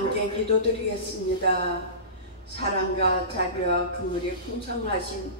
함께 기도드리겠습니다. 사랑과 자비와 긍휼이 풍성하신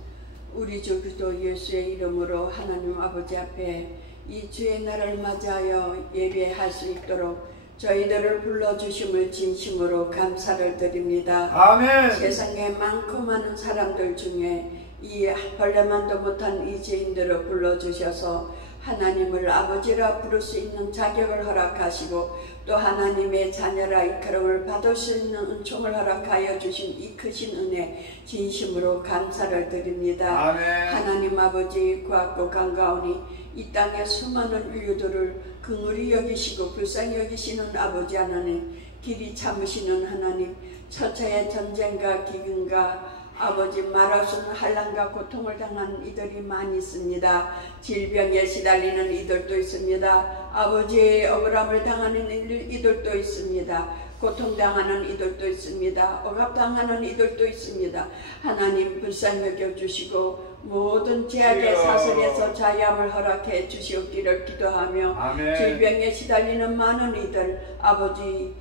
우리 주 그리스도 예수의 이름으로 하나님 아버지 앞에 이 주의 날을 맞이하여 예배할 수 있도록 저희들을 불러주심을 진심으로 감사를 드립니다. 아멘. 세상에 많고 많은 사람들 중에 이 벌레만도 못한 이 죄인들을 불러주셔서 하나님을 아버지라 부를 수 있는 자격을 허락하시고 또 하나님의 자녀라 이끌음을 받을 수 있는 은총을 허락하여 주신 이 크신 은혜 진심으로 감사를 드립니다. 아멘. 하나님 아버지 고맙고 간가오니 이 땅의 수많은 인류들을 긍휼히 여기시고 불쌍히 여기시는 아버지 하나님, 길이 참으시는 하나님, 처처의 전쟁과 기근과 아버지 말할 수 없는 환난과 고통을 당한 이들이 많이 있습니다. 질병에 시달리는 이들도 있습니다. 아버지의 억울함을 당하는 이들도 있습니다. 고통당하는 이들도 있습니다. 억압당하는 이들도 있습니다. 하나님 불쌍히 여겨주시고 모든 죄악의 사슬에서 자유함을 허락해 주시옵기를 기도하며 아멘. 질병에 시달리는 많은 이들 아버지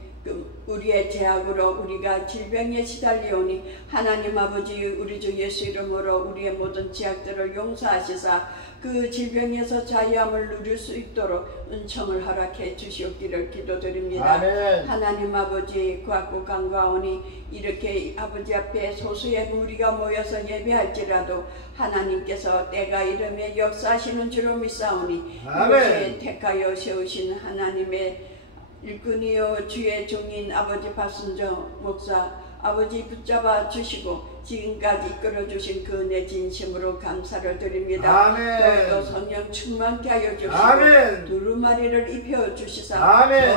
우리의 죄악으로 우리가 질병에 시달리오니 하나님 아버지 우리 주 예수 이름으로 우리의 모든 죄악들을 용서하시사 그 질병에서 자유함을 누릴 수 있도록 은총을 허락해 주시옵기를 기도드립니다. 아멘. 하나님 아버지 고맙고 간과하오니 이렇게 아버지 앞에 소수의 무리가 모여서 예배할지라도 하나님께서 때가 이름에 역사하시는 줄로 믿사오니 이곳에 택하여 세우신 하나님의 일꾼이요 주의 종인 아버지 박순정 목사 아버지 붙잡아 주시고 지금까지 이끌어 주신 그 은혜 진심으로 감사를 드립니다. 또 성령 충만케 하여 주시고 두루마리를 입혀 주시사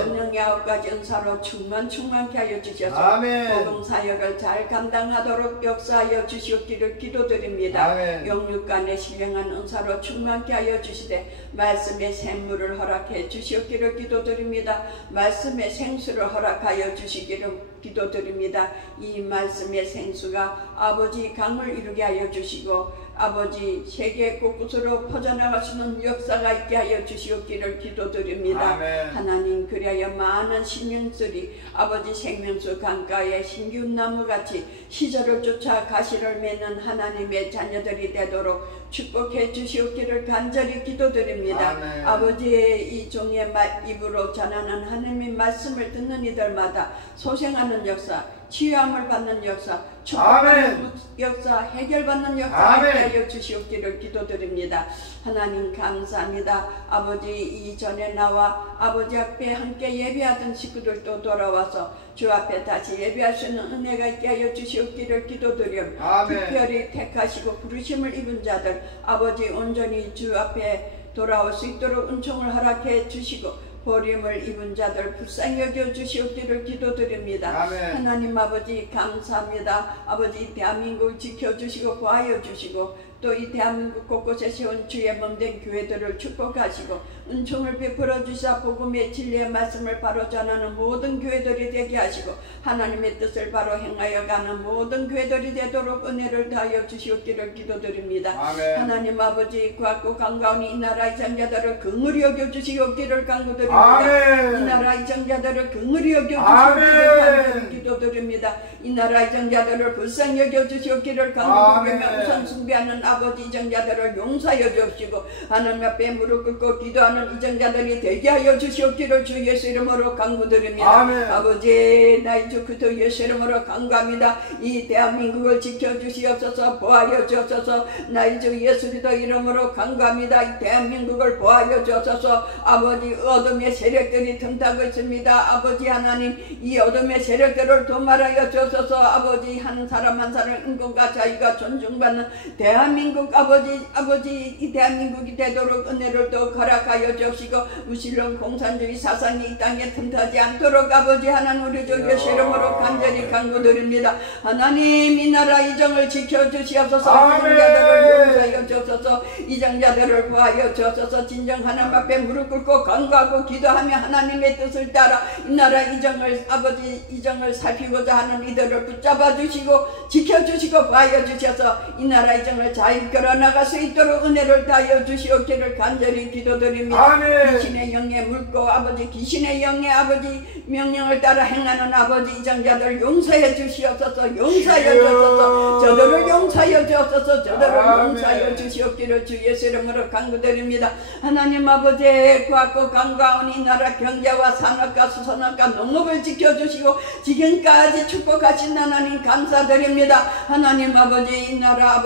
성령의 9가지 은사로 충만케 하여 주셔서 복음 사역을 잘 감당하도록 역사하여 주시옵기를 기도드립니다. 영육간에 신령한 은사로 충만케 하여 주시되 말씀의 샘물을 허락해 주시옵기를 기도드립니다. 말씀의 생수를 허락하여 주시기를 기도드립니다. 이 말씀의 생수가 아버지 강을 이루게 하여 주시고 아버지 세계 곳곳으로 퍼져나갈 수 있는 역사가 있게 하여 주시옵기를 기도드립니다. 하나님 그리하여 많은 신령들이 아버지 생명수 강가에 신기운나무같이 시절을 쫓아 가시를 맺는 하나님의 자녀들이 되도록 축복해 주시옵기를 간절히 기도드립니다. 아버지의 이 종의 입으로 전하는 하나님의 말씀을 듣는 이들마다 소생하는 역사, 치유함을 받는 역사, 축복받는 역사, 해결받는 역사 있게 하여 주시옵기를 기도드립니다. 하나님 감사합니다. 아버지 이전에 나와 아버지 앞에 함께 예배하던 식구들도 돌아와서 주 앞에 다시 예배할 수 있는 은혜가 있게 하여 주시옵기를 기도드려 특별히 택하시고 부르심을 입은 자들 아버지 온전히 주 앞에 돌아올 수 있도록 은총을 허락해 주시고 버림을 입은 자들 불쌍히 여겨 주시옵기를 기도드립니다. 하나님 아버지 감사합니다. 아버지 대한민국을 지켜주시고 보하여 주시고 또 이 대한민국 곳곳에 세운 주의 몸된 교회들을 축복하시고 은총을 베풀어 주시사 복음의 진리의 말씀을 바로 전하는 모든 교회들이 되게 하시고 하나님의 뜻을 바로 행하여 가는 모든 교회들이 되도록 은혜를 다하여 주시옵기를 기도드립니다. 하나님 아버지 고맙고 간가오니 이 나라 이정자들을 긍휼히 여겨 주시옵기를 간구드립니다. 이 나라 이정자들을 긍휼히 여겨 주시옵기를 간절히 기도드립니다. 이 나라 이정자들을 불쌍히 여겨 주시옵기를 간구드리며 우선 숭배하는 아버지 이정자들을 용서하여 주시고 하나님 앞에 무릎 꿇고 기도하는 이정자들이 되게 하여 주시옵기를 주 예수 이름으로 간구드립니다. 아버지 나의 주 그리스도 예수 이름으로 간구합니다. 이 대한민국을 지켜주시옵소서 보하여 주옵소서. 나의 주 예수 그리스도 이름으로 간구합니다. 이 대한민국을 보하여 주옵소서. 아버지 어둠의 세력들이 틈타고 있습니다. 아버지 하나님 이 어둠의 세력들을 도말하여 주옵소서. 아버지 한 사람 한 사람 인권과 자유가 존중받는 대한민국 아버지 이 대한민국이 되도록 은혜를 더 허락하여 주시고 무신론 공산주의 사상이 이 땅에 틈타지 않도록 아버지 하나님 우리 주 예수 이름으로 간절히 간구드립니다. 하나님 이 나라 이정을 지켜주시옵소서. 이정자들을 용서하여 주옵소서. 이정자들을 구하여 주옵소서. 진정 하나님 앞에 무릎 꿇고 간구하고 기도하며 하나님의 뜻을 따라 이 나라 이정을 아버지 이정을 살피고자 하는 이들을 붙잡아 주시고 지켜주시고 구하여 주셔서 이 나라 이정을 잘 이끌어 나갈 수 있도록 은혜를 다하여 주시옵기를 간절히 기도드립니다. 드립니다. 귀신의 영에 물고 아버지 귀신의 영에 아버지 명령을 따라 행하는 아버지 이정자들 용서해 주시옵소서. 용서하여 주옵소서. 저들을 용서하여 주옵소서. 저들을 용서하여 주시옵기를 주 예수 이름으로 간구드립니다. 하나님 아버지 구하고 간과하오니 나라 경제와 산업과 수산업과 농업을 지켜주시고 지금까지 축복하신 하나님 감사드립니다. 하나님 아버지 이 나라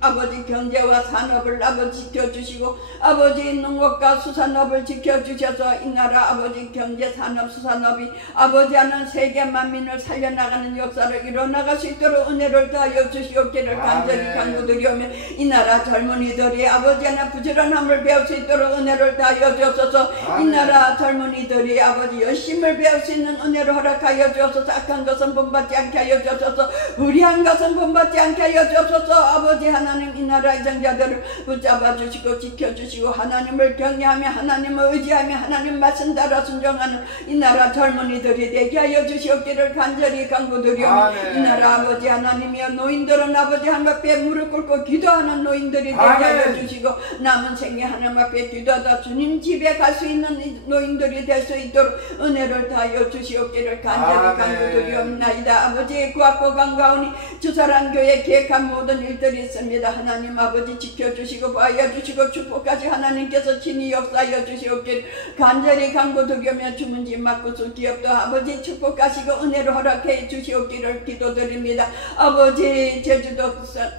아버지 경제와 산업을 아버지 지켜주시고 아버지 농업과 수산업을 지켜주셔서 이 나라 아버지 경제 산업 수산업이 아버지 하는 세계 만민을 살려나가는 역사를 이뤄나갈 수 있도록 은혜를 다하여 주시옵기를 간절히 간구드리오며 이 나라 젊은이들이 아버지 하나 부지런함을 배울 수 있도록 은혜를 다하여 주옵소서. 이 나라 젊은이들이 아버지 열심을 배울 수 있는 은혜를 허락하여 주옵소서. 악한 것은 본받지 않게 하여 주옵소서. 불의한 것은 본받지 않게 하여 주옵소서. 아버지 하나님 이 나라 이정자들을 붙잡아 주시고 지켜주시고 하나님을 경외하며 하나님을 의지하며 하나님 말씀 따라 순종하는 이 나라 젊은이들이 되게 하여 주시옵기를 간절히 간구드리오며 이 나라 아버지 하나님이여 노인들은 아버지 하나님 앞에 무릎 꿇고 기도하는 노인들이 되게 하여 주시고 남은 생에 하나님 앞에 기도하다 주님 집에 갈 수 있는 노인들이 될 수 있도록 은혜를 다하여 주시옵기를 간절히 간구드리옵나이다. 아버지의 구하고 간과하오니 주사랑교회 계획한 모든 일들이 있습니다. 하나님 아버지 지켜주시고 보하여 주시고 축복까지 하나님께서 친히 역사하여 주시옵기를 간절히 간구드리오며 주문지 막구수 기업도 아버지 축복하시고 은혜를 허락해 주시옵기를 기도드립니다. 아버지 제주도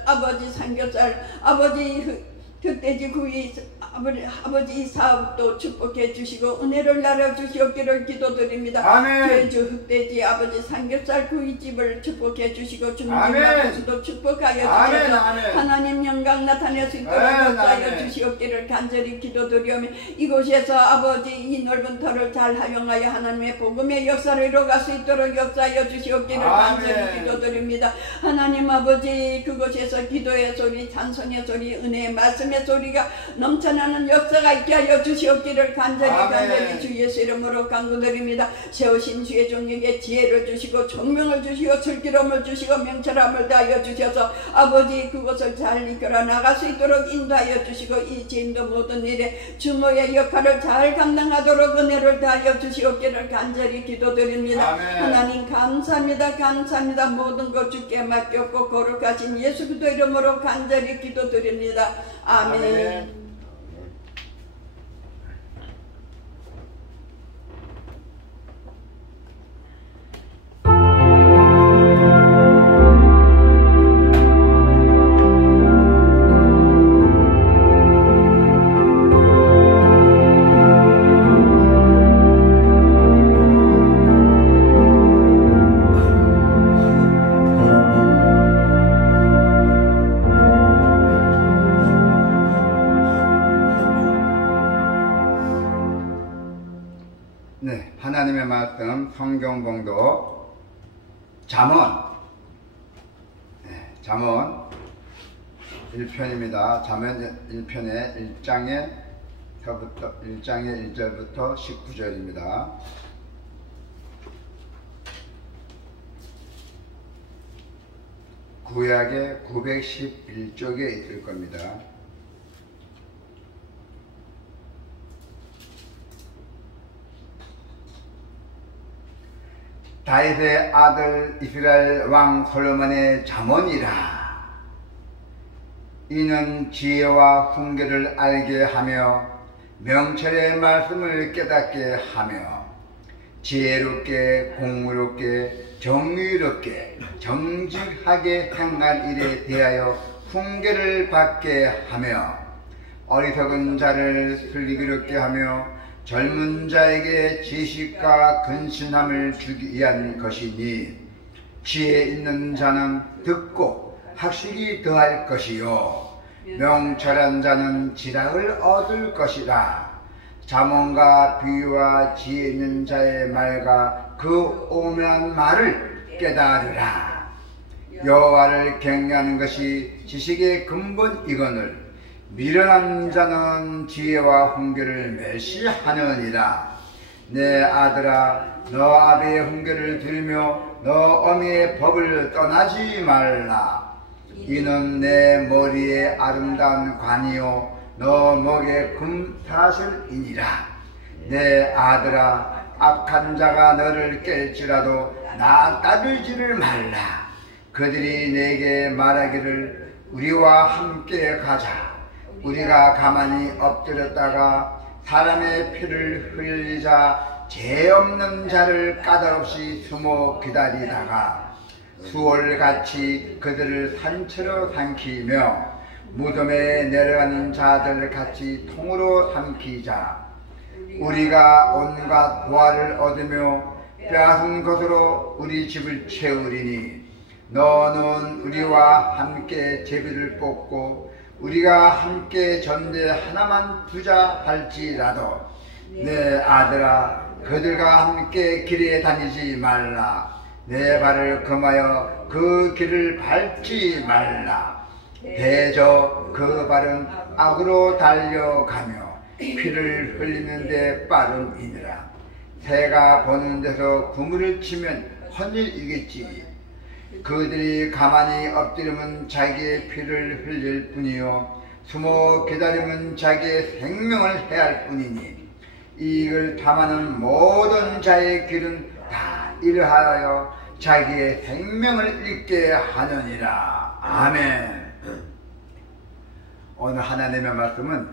아버지 삼겹살 아버지 흑돼지 구이 아버지 사업도 축복해 주시고 은혜를 나눠 주시옵기를 기도드립니다. 제주 흑돼지 아버지 삼겹살 구이집을 축복해 주시고 주문지 막구수도 축복하여 주셔서 하나님 영광 나타낼 수 있도록 역사하여 주시옵기를 간절히 기도드리오며 이곳에서 아버지 이 넓은 터를 잘 활용하여 하나님의 복음의 역사를 이뤄갈 수 있도록 역사하여 주시옵기를 간절히 기도드립니다. 하나님 아버지 그곳에서 기도의 소리 찬송의 소리 은혜의 말씀의 소리가 넘쳐나는 역사가 있게 하여 주시옵기를 간절히 주 예수 이름으로 간구드립니다. 세우신 주의 종에게 지혜를 주시고 총명을 주시고 슬기로움을 주시고 명철함을 다하여 주셔서 아버지 그것을 잘 이끌어 나갈 수 있도록 인도하여 주시고 이 지인도 모든 일에 주모의 역할을 잘 감당하도록 은혜를 다하여 주시옵기를 간절히 기도드립니다. 하나님 감사합니다. 감사합니다. 모든 것 주께 맡겼고 거룩하신 예수 그리스도 이름으로 간절히 기도드립니다. 아멘. 하나님의 말씀 성경봉독 잠언 1편입니다. 잠언 1편의 1장의 1절부터 19절입니다. 구약의 911쪽에 있을 겁니다. 다윗의 아들 이스라엘 왕 솔로몬의 잠언이라. 이는 지혜와 훈계를 알게 하며 명철의 말씀을 깨닫게 하며 지혜롭게 공의롭게 정의롭게 정직하게 행할 일에 대하여 훈계를 받게 하며 어리석은 자를 슬기롭게 하며 젊은 자에게 지식과 근신함을 주기 위한 것이니 지혜 있는 자는 듣고 학식이 더할 것이요 명철한 자는 지략을 얻을 것이라. 잠언과 비유와 지혜 있는 자의 말과 그 오묘한 말을 깨달으라. 여호와를 경외하는 것이 지식의 근본이거늘 미련한 자는 지혜와 훈계를 멸시하느니라. 내 아들아, 너 아비의 훈계를 들으며 너 어미의 법을 떠나지 말라. 이는 내 머리에 아름다운 관이요 너 목에 금사슬이니라. 내 아들아, 악한 자가 너를 깰지라도 나 따르지를 말라. 그들이 내게 말하기를 우리와 함께 가자. 우리가 가만히 엎드렸다가 사람의 피를 흘리자 죄 없는 자를 까닭없이 숨어 기다리다가 수월같이 그들을 산채로 삼키며 무덤에 내려가는 자들 같이 통으로 삼키자. 우리가 온갖 보화를 얻으며 빼앗은 것으로 우리 집을 채우리니 너는 우리와 함께 제비를 뽑고 우리가 함께 전대 하나만 두자 할지라도 내 아들아, 그들과 함께 길에 다니지 말라. 내 발을 금하여 그 길을 밟지 말라. 대저 그 발은 악으로 달려가며 피를 흘리는 데 빠름이니라. 새가 보는 데서 그물을 치면 헛일이겠지. 그들이 가만히 엎드리면 자기의 피를 흘릴 뿐이요 숨어 기다리면 자기의 생명을 해할 뿐이니 이익을 탐하는 모든 자의 길은 다 이러하여 자기의 생명을 잃게 하느니라. 아멘. 오늘 하나님의 말씀은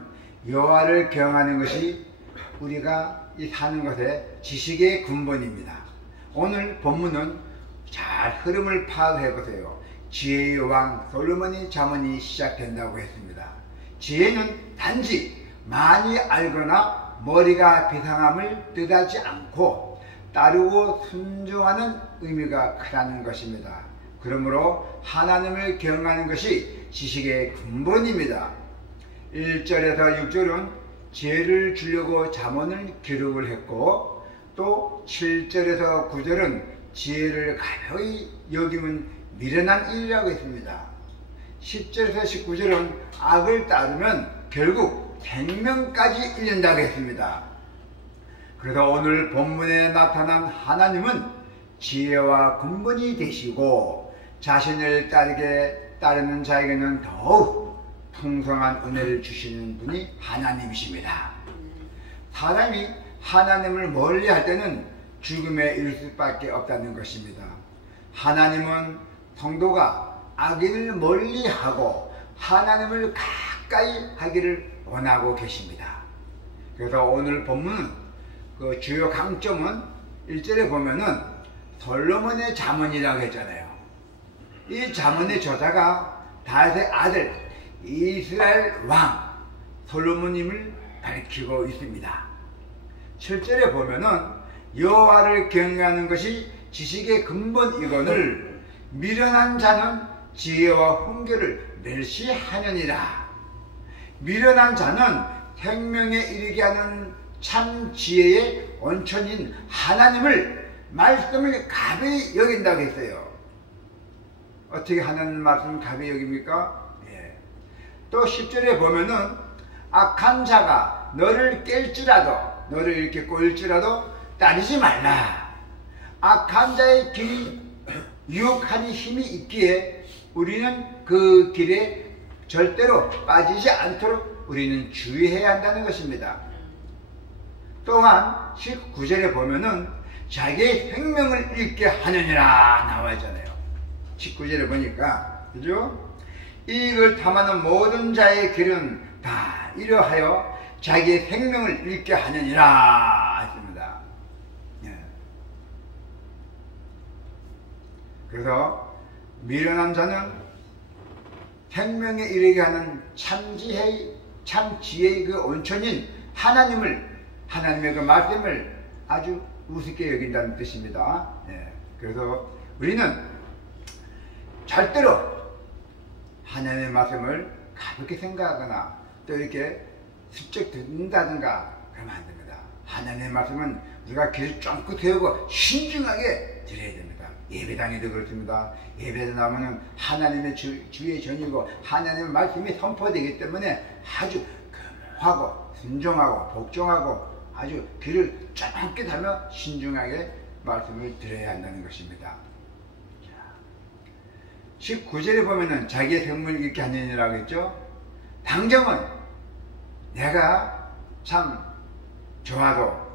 여호와를 경외하는 것이 우리가 이 사는 것의 지식의 근본입니다. 오늘 본문은 잘 흐름을 파악해 보세요. 지혜의 왕 솔로몬이 잠언이 시작된다고 했습니다. 지혜는 단지 많이 알거나 머리가 비상함을 뜻하지 않고 따르고 순종하는 의미가 크다는 것입니다. 그러므로 하나님을 경외하는 것이 지식의 근본입니다. 1절에서 6절은 지혜를 주려고 잠언을 기록을 했고 또 7절에서 9절은 지혜를 가벼이 여기면 미련한 일이라고 했습니다. 10절에서 19절은 악을 따르면 결국 생명까지 잃는다고 했습니다. 그래서 오늘 본문에 나타난 하나님은 지혜와 근본이 되시고 자신을 따르는 자에게는 더욱 풍성한 은혜를 주시는 분이 하나님이십니다. 사람이 하나님을 멀리할 때는 죽음에 이를 수밖에 없다는 것입니다. 하나님은 성도가 악인을 멀리하고 하나님을 가까이 하기를 원하고 계십니다. 그래서 오늘 본문은 그 주요 강점은 1절에 보면은 솔로몬의 잠언이라고 했잖아요. 이 잠언의 저자가 다윗의 아들 이스라엘 왕 솔로몬임을 밝히고 있습니다. 7절에 보면은 여호와를 경외하는 것이 지식의 근본이거늘 미련한 자는 지혜와 훈계를 멸시하느니라. 미련한 자는 생명에 이르게 하는 참 지혜의 원천인 하나님을 말씀을 가벼이 여긴다고 했어요. 어떻게 하나님 말씀을 가벼이 여깁니까? 또 10절에 보면은 악한 자가 너를 깰지라도 너를 이렇게 꼬일지라도 따르지 말라. 악한 자의 길이 유혹하니 힘이 있기에 우리는 그 길에 절대로 빠지지 않도록 우리는 주의해야 한다는 것입니다. 또한 19절에 보면은 자기의 생명을 잃게 하느니라 나와 있잖아요. 19절에 보니까 그죠? 이익을 탐하는 모든 자의 길은 다 이러하여 자기의 생명을 잃게 하느니라 했습니다. 그래서 미련한 자는 생명에 이르게 하는 참 지혜의 그 온천인 하나님의 그 말씀을 아주 우습게 여긴다는 뜻입니다. 그래서 우리는 절대로 하나님의 말씀을 가볍게 생각하거나 또 이렇게 슬쩍 듣는다든가 그러면 안 됩니다. 하나님의 말씀은 우리가 귀를 쫑긋 세우고 신중하게 들어야 됩니다. 예배당에도 그렇습니다. 예배에 나오면 하나님의 주의 전이고 하나님의 말씀이 선포되기 때문에 아주 금하고 순종하고 복종하고 아주 귀를 쫑긋 하며 신중하게 말씀을 들어야 한다는 것입니다. 19절에 보면은 자기의 생명을 잃게 하느니라고 했죠. 당장은 내가 참 좋아도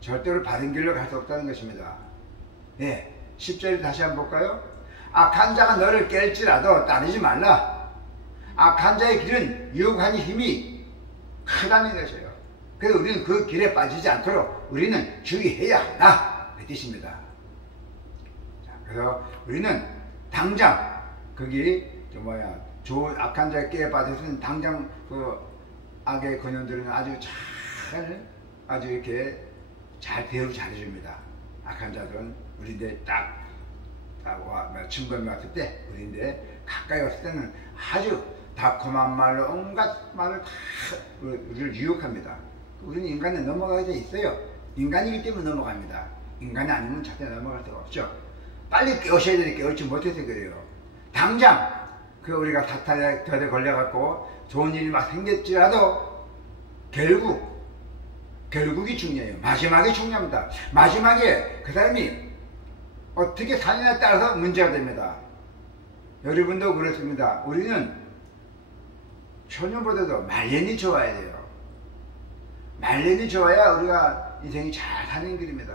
절대로 바른 길로 갈 수 없다는 것입니다. 예, 10절을 다시 한번 볼까요? 악한 자가 너를 깰지라도 따르지 말라. 악한 자의 길은 유혹하니 힘이 크다는 것이에요. 그래서 우리는 그 길에 빠지지 않도록 우리는 주의해야 한다, 그 뜻입니다. 자, 그래서 우리는 당장 거기 좋은 악한 자의 끼에 빠져서는 당장 그 악의 근원들은 아주 이렇게 잘 대우 잘해줍니다. 악한 자들은 우리인데 딱 침범이 왔을 때, 우리인데 가까이 왔을 때는 아주 달콤한 말로 온갖 말을 다 우리를 유혹합니다. 우리는 인간에 넘어가게 돼 있어요. 인간이기 때문에 넘어갑니다. 인간이 아니면 절대 넘어갈 수가 없죠. 빨리 깨우셔야 되는데 깨우지 못해서 그래요. 당장 우리가 사탄에 걸려갖고 좋은 일이 막 생겼지라도 결국이 중요해요. 마지막이 중요합니다. 마지막에 그 사람이 어떻게 사느냐에 따라서 문제가 됩니다. 여러분도 그렇습니다. 우리는 초년보다도 말년이 좋아야 돼요. 말년이 좋아야 우리가 인생이 잘 사는 길입니다.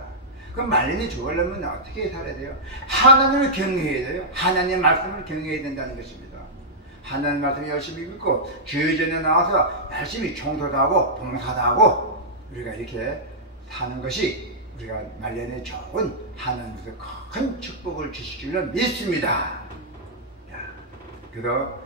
그럼 말년이 좋으려면 어떻게 살아야 돼요? 하나님을 경외해야 돼요. 하나님의 말씀을 경외해야 된다는 것입니다. 하나님 말씀 열심히 읽고 주의 전에 나와서 열심히 청소도 하고 봉사도 하고 우리가 이렇게 사는 것이 우리가 말년에 좋은 하나님께서 큰 축복을 주실 줄로 믿습니다. 그래서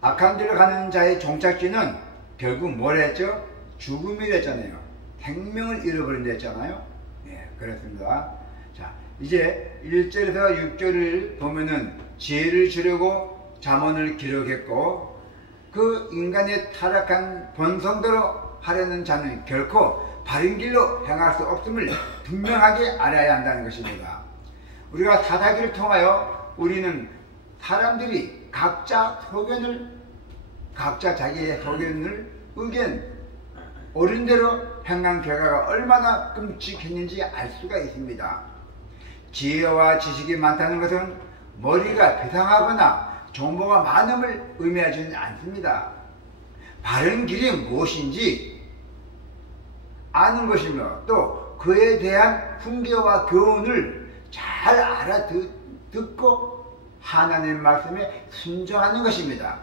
악한 길로 가는 자의 종착지는 결국 뭘 했죠? 죽음이랬잖아요. 생명을 잃어버린다 했잖아요. 네, 그렇습니다. 자, 이제 1절에서 6절을 보면은 지혜를 주려고 잠언을 기록했고, 그 인간의 타락한 본성대로 하려는 자는 결코 바른 길로 행할 수 없음을 분명하게 알아야 한다는 것입니다. 우리가 사사기를 통하여 우리는 사람들이 각자 자기의 의견 옳은 대로 행한 결과가 얼마나 끔찍했는지 알 수가 있습니다. 지혜와 지식이 많다는 것은 머리가 비상하거나 정보가 많음을 의미하지는 않습니다. 바른 길이 무엇인지 아는 것이며 또 그에 대한 훈계와 교훈을 잘 알아듣고 하나님의 말씀에 순종하는 것입니다.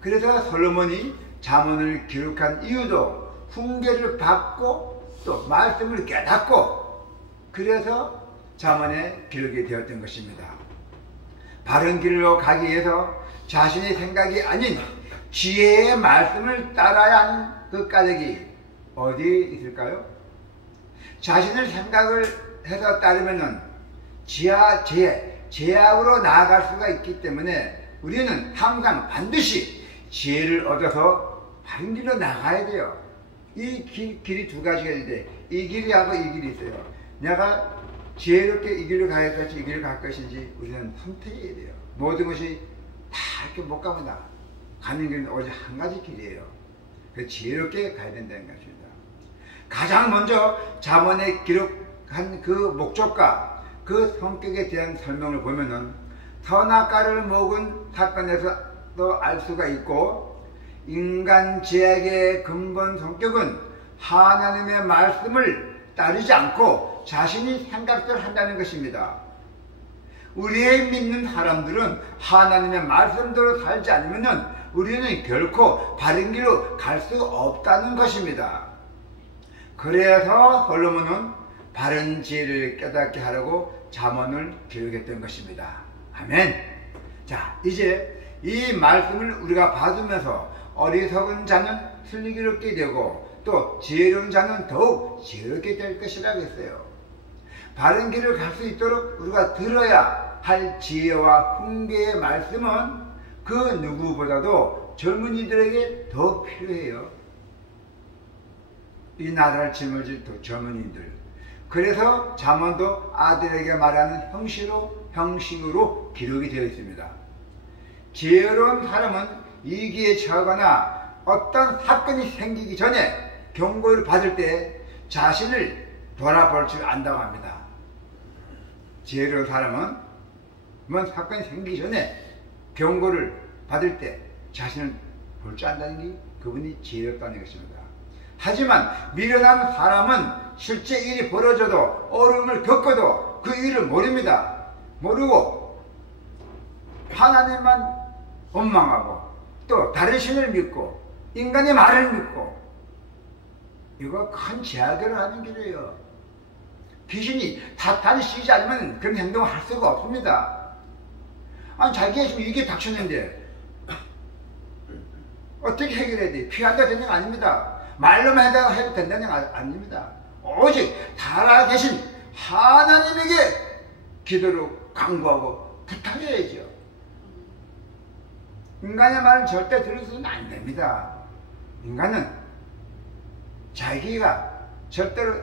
그래서 솔로몬이 잠언을 기록한 이유도 훈계를 받고 또 말씀을 깨닫고 그래서 잠언에 기록이 되었던 것입니다. 바른 길로 가기 위해서 자신의 생각이 아닌 지혜의 말씀을 따라야 하는 그 까닭이 어디에 있을까요? 자신의 생각을 해서 따르면은 제약으로 나아갈 수가 있기 때문에 우리는 항상 반드시 지혜를 얻어서 바른 길로 나가야 돼요. 이 길이 두 가지가 있는데 이 길이하고 이 길이 있어요. 내가 지혜롭게 이 길로 가야 할지 이 길로 갈 것인지 우리는 선택해야 돼요. 모든 것이 다 이렇게 못 갑니다. 가는 길은 오직 한 가지 길이에요. 그래서 지혜롭게 가야 된다는 것입니다. 가장 먼저 잠언에 기록한 그 목적과 그 성격에 대한 설명을 보면은 선악과를 먹은 사건에서도 알 수가 있고, 인간 죄악의 근본 성격은 하나님의 말씀을 따르지 않고 자신이 생각대로 한다는 것입니다. 우리의 믿는 사람들은 하나님의 말씀대로 살지 않으면 우리는 결코 바른 길로 갈 수 없다는 것입니다. 그래서 솔로몬은 바른 지혜를 깨닫게 하려고 잠언을 기록했던 것입니다. 아멘. 자, 이제 이 말씀을 우리가 받으면서 어리석은 자는 슬기롭게 되고 또 지혜로운 자는 더욱 지혜롭게 될 것이라고 했어요. 바른 길을 갈 수 있도록 우리가 들어야 할 지혜와 훈계의 말씀은 그 누구보다도 젊은이들에게 더 필요해요. 이 나라를 짊어질 젊은이들. 그래서 잠언도 아들에게 말하는 형식으로 기록이 되어 있습니다. 지혜로운 사람은 위기에 처하거나 어떤 사건이 생기기 전에 경고를 받을 때 자신을 돌아볼 줄 안다고 합니다. 지혜로운 사람은 사건이 생기기 전에 경고를 받을 때 자신을 볼 줄 안다는 게 그분이 지혜롭다는 것입니다. 하지만 미련한 사람은 실제 일이 벌어져도 어려움을 겪어도 그 일을 모릅니다. 모르고 하나님만 원망하고 또 다른 신을 믿고 인간의 말을 믿고 이거 큰 제약을 하는 길이에요. 귀신이 사탄이 쓰이지 않으면 그런 행동을 할 수가 없습니다. 아니 자기가 지금 이게 닥쳤는데 어떻게 해결해야 돼? 피한다 되는 거 아닙니다. 말로만 해도 된다는 거 아닙니다. 오직 살아계신 하나님에게 기도로 강구하고 부탁해야죠. 인간의 말은 절대 들어서는 안 됩니다. 인간은 자기가 절대로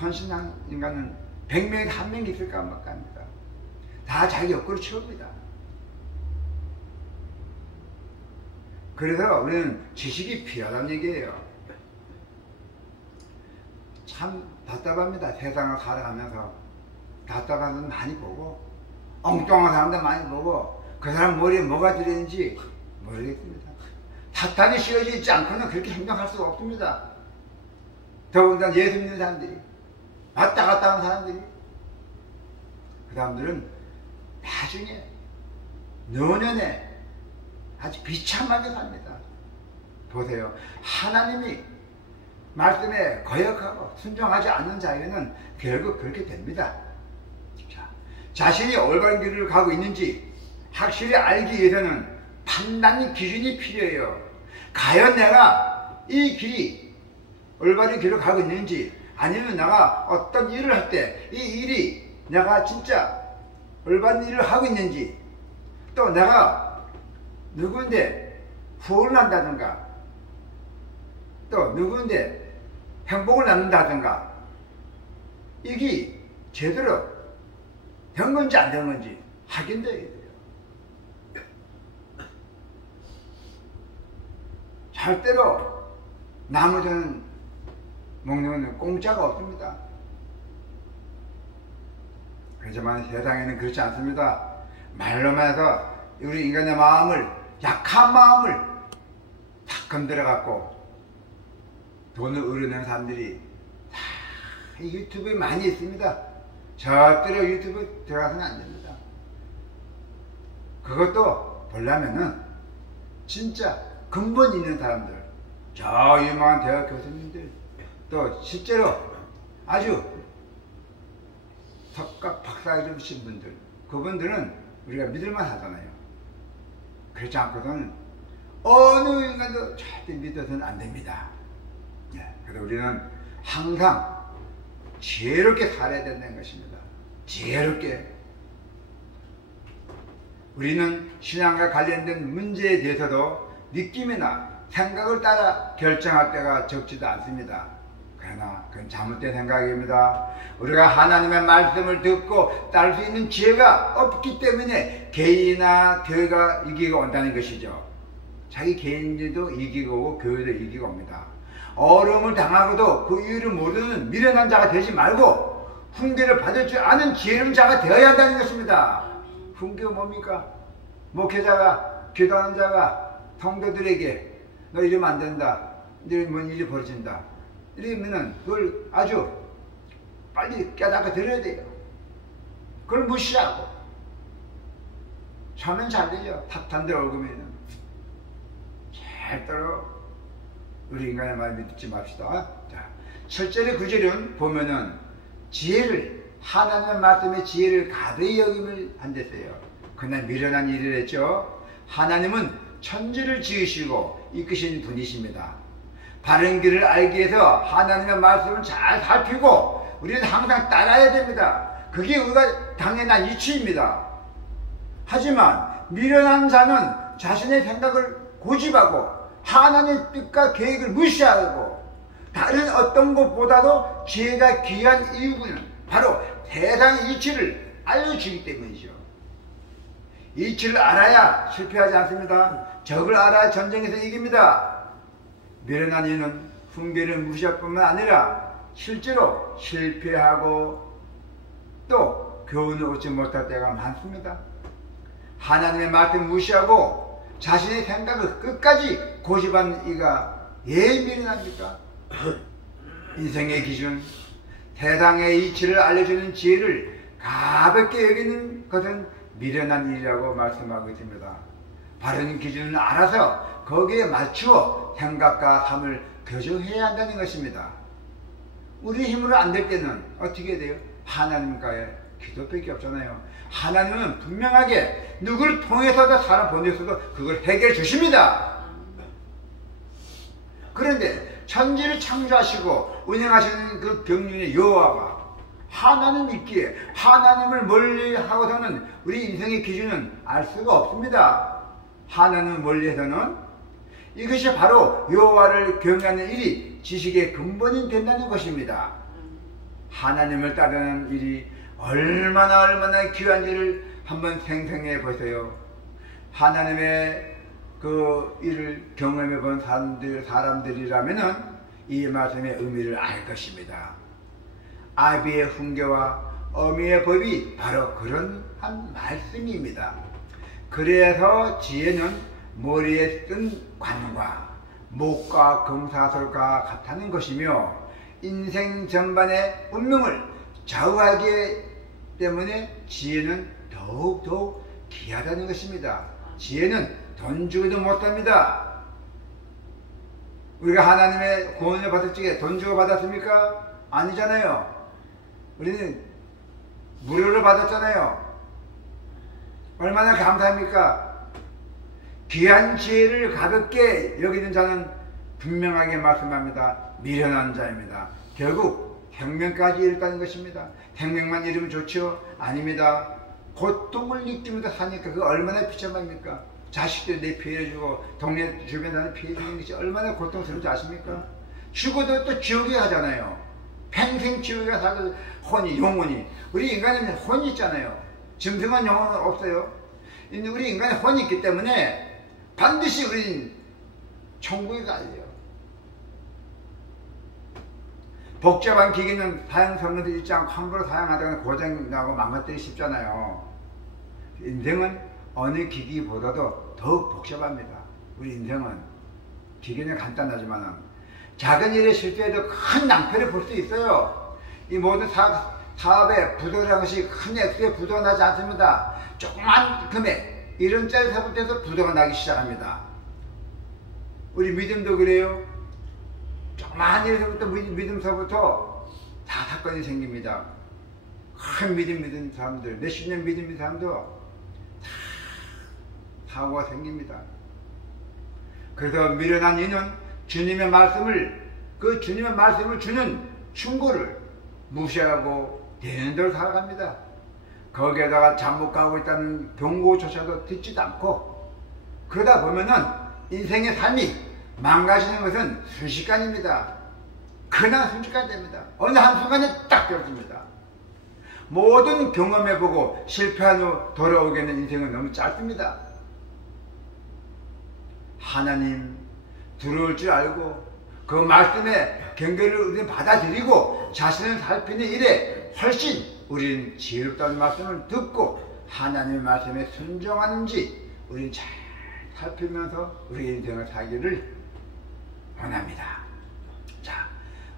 헌신한 인간은 100명에 1명 있을까 안 합니다. 다 자기 욕구를 채웁니다. 그래서 우리는 지식이 필요하다는 얘기예요. 참 답답합니다. 세상을 살아가면서 답답한 사람 많이 보고 엉뚱한 사람들 많이 보고 그 사람 머리에 뭐가 들어있는지 모르겠습니다. 사탄이 씌워져 있지 않고는 그렇게 행동할 수가 없습니다. 더군다나 예수 믿는 사람들이 왔다 갔다 하는 사람들이 그 사람들은 나중에 노년에 아주 비참하게 삽니다. 보세요. 하나님이 말씀에 거역하고 순종하지 않는 자에게는 결국 그렇게 됩니다. 자, 자신이 올바른 길을 가고 있는지 확실히 알기 위해서는 판단 기준이 필요해요. 과연 내가 이 길이 올바른 길을 가고 있는지 아니면 내가 어떤 일을 할 때 이 일이 내가 진짜 올바른 일을 하고 있는지 또 내가 누구인데 후원을 한다든가 또 누구인데 행복을 낳는다든가 이게 제대로 된 건지 안 된 건지 확인돼야 돼요. 절대로 나머지는 먹는 건 공짜가 없습니다. 그렇지만 세상에는 그렇지 않습니다. 말로만 해서 우리 인간의 마음을 약한 마음을 탁 건드려갖고 돈을 얻어내는 사람들이 다 유튜브에 많이 있습니다. 절대로 유튜브 들어가서는 안 됩니다. 그것도 보려면은 진짜 근본 있는 사람들, 저 유명한 대학 교수님들, 또 실제로 아주 석각 박사를 주신 분들, 그분들은 우리가 믿을만 하잖아요. 그렇지 않고서는 어느 인간도 절대 믿어서는 안 됩니다. 그래서 우리는 항상 지혜롭게 살아야 된다는 것입니다. 지혜롭게. 우리는 신앙과 관련된 문제에 대해서도 느낌이나 생각을 따라 결정할 때가 적지도 않습니다. 그러나 그건 잘못된 생각입니다. 우리가 하나님의 말씀을 듣고 따를 수 있는 지혜가 없기 때문에 개인이나 교회가 이기고 온다는 것이죠. 자기 개인들도 이기고 오고 교회도 이기고 옵니다. 어려움을 당하고도 그 이유를 모르는 미련한 자가 되지 말고 훈계를 받을 줄 아는 지혜로운 자가 되어야 한다는 것입니다. 훈계가 뭡니까? 목회자가, 기도하는 자가 성도들에게 너 이러면 안 된다. 이러면 뭔 일이 벌어진다. 이러면은 그걸 아주 빨리 깨닫고 들어야 돼요. 그걸 무시하고 처음엔 잘 되죠. 탑탄들 얽으면은. 절대로 우리 인간의 말 믿지 맙시다. 자, 실제로 구절은 보면은 지혜를, 하나님의 말씀의 지혜를 가벼이 여김을 한댔어요. 그날 미련한 일을 했죠. 하나님은 천지를 지으시고 이끄신 분이십니다. 바른 길을 알기 위해서 하나님의 말씀을 잘 살피고 우리는 항상 따라야 됩니다. 그게 우리가 당연한 이치입니다. 하지만 미련한 자는 자신의 생각을 고집하고 하나님의 뜻과 계획을 무시하고 다른 어떤 것보다도 지혜가 귀한 이유는 바로 세상의 이치를 알려주기 때문이죠. 이치를 알아야 실패하지 않습니다. 적을 알아야 전쟁에서 이깁니다. 미련한 이는 훈계를 무시할 뿐만 아니라 실제로 실패하고 또 교훈을 얻지 못할 때가 많습니다. 하나님의 말씀 무시하고 자신의 생각을 끝까지 고집한 이가 왜 미련합니까? 인생의 기준, 세상의 이치를 알려주는 지혜를 가볍게 여기는 것은 미련한 일이라고 말씀하고 있습니다. 바른 기준을 알아서 거기에 맞추어 생각과 삶을 교정해야 한다는 것입니다. 우리 힘으로 안 될 때는 어떻게 돼요? 하나님과의 기도밖에 없잖아요. 하나님은 분명하게 누구를 통해서도 사람 보내서도 그걸 해결해 주십니다. 그런데 천지를 창조하시고 운영하시는 그 경륜의 여호와가 하나님 있기에 하나님을 멀리하고서는 우리 인생의 기준은 알 수가 없습니다. 하나님을 멀리해서는 이것이 바로 여호와를 경외하는 일이 지식의 근본이 된다는 것입니다. 하나님을 따르는 일이 얼마나 귀한지를 한번 생생해 보세요. 하나님의 그 일을 경험해 본 사람들이라면은 이 말씀의 의미를 알 것입니다. 아비의 훈계와 어미의 법이 바로 그런 한 말씀입니다. 그래서 지혜는 머리에 뜬 관과 목과 금사슬과 같다는 것이며 인생 전반의 운명을 좌우하기 때문에 지혜는 더욱 귀하다는 것입니다. 지혜는 돈 주고도 못합니다. 우리가 하나님의 구원을 받을 적에 돈 주고 받았습니까? 아니잖아요. 우리는 무료로 받았잖아요. 얼마나 감사합니까? 귀한 지혜를 가볍게 여기는 자는 분명하게 말씀합니다. 미련한 자입니다. 결국 생명까지 잃었다는 것입니다. 생명만 잃으면 좋죠? 아닙니다. 고통을 느끼면서 사니까 그거 얼마나 비참합니까? 자식들 내 피해주고 동네 주변 사람 피해주는 것이 얼마나 고통스러운지 아십니까? 죽어도 또 지옥에 가잖아요. 평생 지옥에 가서 혼이, 영혼이. 우리 인간은 혼이 있잖아요. 짐승은 영혼은 없어요. 우리 인간에 혼이 있기 때문에 반드시 우리는 천국에 가야 돼요. 복잡한 기기는 사용 성능도 있지 않고 함부로 사용하다가 고장나고 망가뜨리기 쉽잖아요. 인생은 어느 기기보다도 더욱 복잡합니다. 우리 인생은 기계는 간단하지만 작은 일에 실수해도 큰 낭패를 볼 수 있어요. 이 모든 사업에 부도라는 것이 큰 액수에 부도가 나지 않습니다. 조그만 금액 1원짜리 부도가 나기 시작합니다. 우리 믿음도 그래요. 조그만 일에서부터 믿음서부터 다 사건이 생깁니다. 큰 믿는 사람들, 몇십 년 믿는 사람도 다 사고가 생깁니다. 그래서 미련한 이는 주님의 말씀을 주는 충고를 무시하고 되는 대로 살아갑니다. 거기에다가 잘못 가고 있다는 경고조차도 듣지도 않고 그러다 보면은 인생의 삶이 망가지는 것은 순식간입니다. 그냥 순식간이 됩니다. 어느 한순간에 딱 떨어집니다. 모든 경험해보고 실패한 후 돌아오게 는 인생은 너무 짧습니다. 하나님 들어올 줄 알고 그 말씀에 경계를 우리는 받아들이고 자신을 살피는 일에 훨씬 우리는 지혜롭다는 말씀을 듣고 하나님의 말씀에 순종하는지 우리는 잘 살피면서 우리 인생을 살기를 원합니다. 자,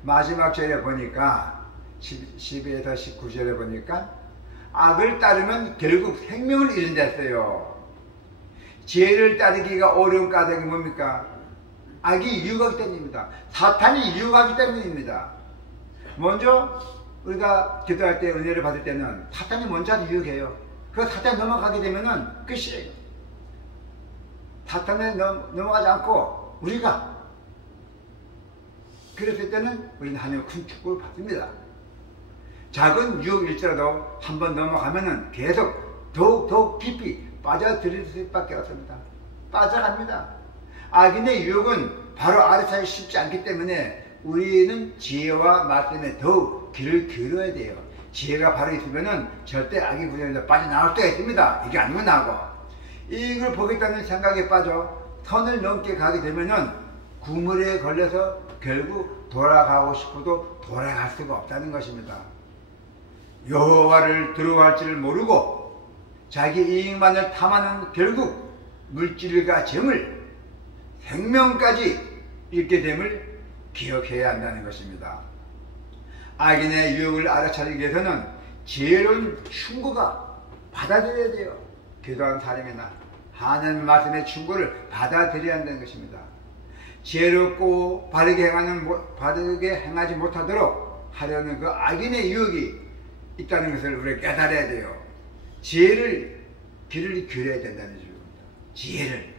마지막 절에 보니까 12에서 19절에 보니까 악을 따르면 결국 생명을 잃는댔어요. 지혜를 따르기가 어려운 까닭이 뭡니까? 악이 유혹하기 때문입니다. 사탄이 유혹하기 때문입니다. 먼저 우리가 기도할 때 은혜를 받을 때는 사탄이 먼저 유혹해요. 그 사탄에 넘어가게 되면은 끝이에요. 사탄에 넘어가지 않고 우리가 그랬을 때는 우리는 하나님의 큰 축복을 받습니다. 작은 유혹일지라도 한번 넘어가면은 계속 더욱 깊이 빠져들일 수밖에 없습니다. 빠져갑니다. 악인의 유혹은 바로 알아차기 쉽지 않기 때문에 우리는 지혜와 말씀에 더욱 귀를 기울여야 돼요. 지혜가 바로 있으면은 절대 악의 구덩이에서 빠져나올 때가 있습니다. 이게 아니면 나고 이걸 보겠다는 생각에 빠져 선을 넘게 가게 되면은 구물에 걸려서 결국 돌아가고 싶어도 돌아갈 수가 없다는 것입니다. 여호와를 두려워할 줄을 모르고 자기 이익만을 탐하는 결국 물질과 정을, 생명까지 잃게 됨을 기억해야 한다는 것입니다. 악인의 유혹을 알아차리기 위해서는 지혜로운 충고가 받아들여야 돼요. 기도한 사람이나 하나님 말씀의 충고를 받아들여야 한다는 것입니다. 지혜롭고 바르게 행하지 못하도록 하려는 그 악인의 유혹이 있다는 것을 우리가 깨달아야 돼요. 지혜를 길을 기울여야 된다는 줄입니다. 지혜를.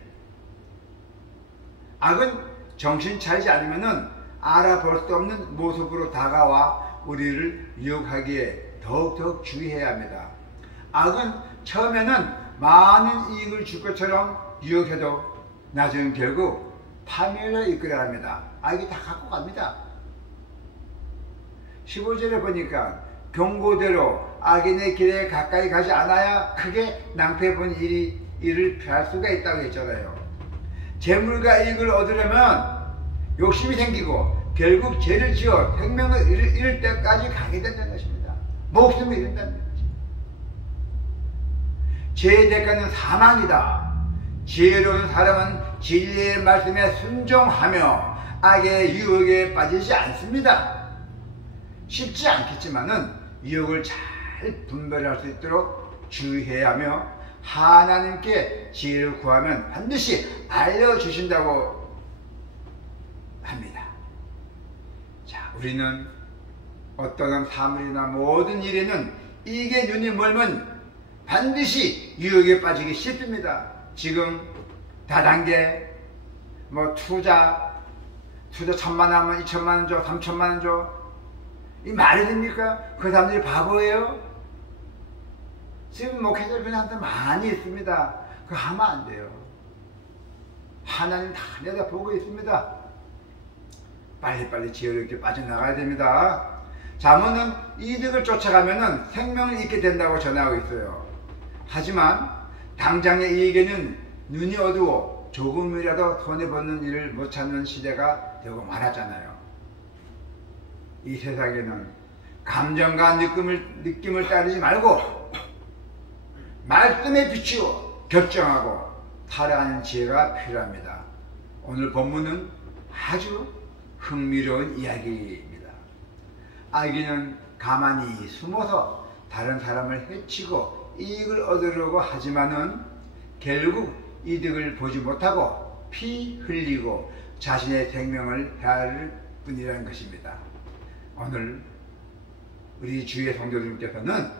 악은 정신 차리지 않으면은 알아볼 수 없는 모습으로 다가와 우리를 유혹하기에 더욱더 주의해야 합니다. 악은 처음에는 많은 이익을 줄 것처럼 유혹해도 나중엔 결국 파멸로 이끌어야 합니다. 악이 다 갖고 갑니다. 15절에 보니까 경고대로 악인의 길에 가까이 가지 않아야 크게 낭패본 일을 피할 수가 있다고 했잖아요. 재물과 이익을 얻으려면 욕심이 생기고 결국 죄를 지어 생명을 잃을 때까지 가게 된다는 것입니다. 목숨을 잃는다는 것입니다. 죄의 대가는 사망이다. 지혜로운 사람은 진리의 말씀에 순종하며 악의 유혹에 빠지지 않습니다. 쉽지 않겠지만은 유혹을 잘 분별할 수 있도록 주의해야 하며 하나님께 지혜를 구하면 반드시 알려주신다고 합니다. 자, 우리는 어떠한 사물이나 모든 일에는 이게 눈이 멀면 반드시 유혹에 빠지기 쉽습니다. 지금 다단계 투자 1,000만 원 하면 2,000만 원 줘, 3,000만 원 줘. 이 말이 됩니까? 그 사람들이 바보예요? 지금 목회자분한테 많이 있습니다. 그거 하면 안 돼요. 하나님 다 내다보고 있습니다. 빨리빨리 지혜롭게 빠져나가야 됩니다. 잠언은 이득을 쫓아가면 생명을 잃게 된다고 전하고 있어요. 하지만 당장의 이익에는 눈이 어두워 조금이라도 손해보는 일을 못 찾는 시대가 되고 말았잖아요. 이 세상에는 감정과 느낌을 따르지 말고 말씀에 비추어 결정하고 살아가는 지혜가 필요합니다. 오늘 본문은 아주 흥미로운 이야기입니다. 악인은 가만히 숨어서 다른 사람을 해치고 이익을 얻으려고 하지만은 결국 이득을 보지 못하고 피 흘리고 자신의 생명을 해할 뿐이라는 것입니다. 오늘 우리 주의 성도님께서는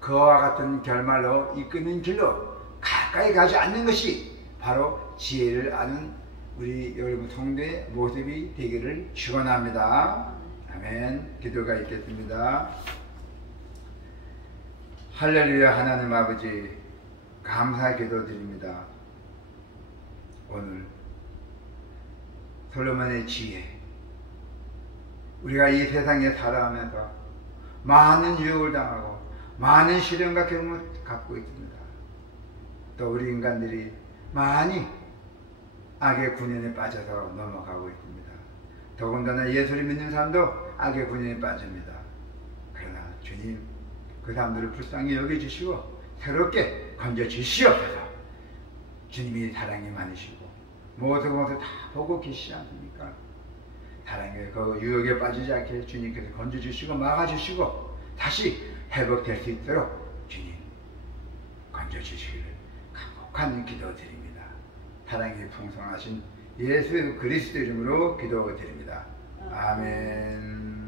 그와 같은 결말로 이끄는 길로 가까이 가지 않는 것이 바로 지혜를 아는 우리 여러분 성도의 모습이 되기를 축원합니다. 아멘. 기도가 있겠습니다. 할렐루야. 하나님 아버지 감사 기도드립니다. 오늘 솔로몬의 지혜, 우리가 이 세상에 살아가면서 많은 유혹을 당하고 많은 시련과 경험을 갖고 있습니다. 또 우리 인간들이 많이 악의 군연에 빠져서 넘어가고 있습니다. 더군다나 예수를 믿는 사람도 악의 군연에 빠집니다. 그러나 주님, 그 사람들을 불쌍히 여겨주시고 새롭게 건져주시옵소서. 주님이 사랑이 많으시고 모든 것을 다 보고 계시지 않습니까? 사랑의 그 유혹에 빠지지 않게 주님께서 건져주시고 막아주시고 다시 회복될 수 있도록 주님 건져주시기를 간곡한 기도드립니다. 사랑이 풍성하신 예수 그리스도 이름으로 기도드립니다. 아멘.